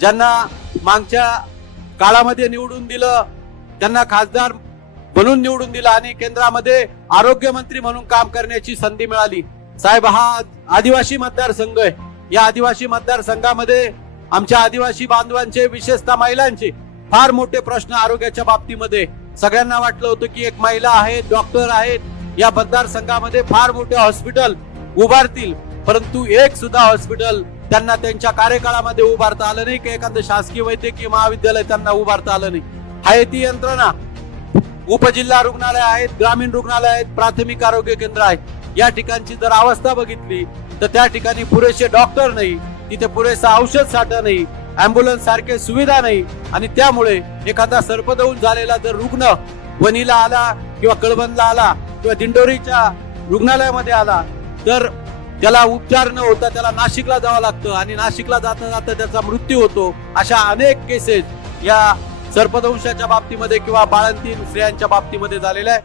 ज्यांना मागच्या काळामध्ये निवडून दिलं, त्यांना खासदार म्हणून निवडून दिलं आणि केंद्रामध्ये आरोग्य मंत्री म्हणून काम करण्याची संधी मिळाली। साहेब, हा आदिवासी मतदारसंघ आहे। या आदिवासी मतदारसंघामध्ये आमच्या आदिवासी बांधवांचे, विशेषतः महिलांचे फार मोठे प्रश्न आरोग्याच्या बाबतीमध्ये। सगळ्यांना वाटलं होतं की एक महिला आहे, डॉक्टर आहेत, या मतदारसंघामध्ये फार मोठे हॉस्पिटल उभारतील, परंतु एक सुद्धा हॉस्पिटल त्यांना त्यांच्या कार्यकाळामध्ये उभारता आलं नाही, की एखादं शासकीय वैद्यकीय महाविद्यालय त्यांना उभारता आलं नाही। आहे ती यंत्रणा, उपजिल्हा रुग्णालय आहेत, ग्रामीण रुग्णालय आहेत, प्राथमिक आरोग्य केंद्र आहेत। या ठिकाणची जर अवस्था बघितली तर त्या ठिकाणी पुरेसे डॉक्टर नाही, तिथे पुरेसा औषध साठा नाही, अँब्युलन्स सारखे सुविधा नाही आणि त्यामुळे एखादा सर्पदंश झालेला जर रुग्ण वणीला आला किंवा कळवणला आला किंवा दिंडोरीच्या रुग्णालयामध्ये आला तर त्याला उपचार न होता त्याला नाशिकला जावं लागतं आणि नाशिकला जाता जाता त्याचा मृत्यू होतो। अशा अनेक केसेस या सर्पदंशाच्या बाबतीमध्ये किंवा बाळंतीण स्त्रियांच्या बाबतीमध्ये झालेल्या आहे।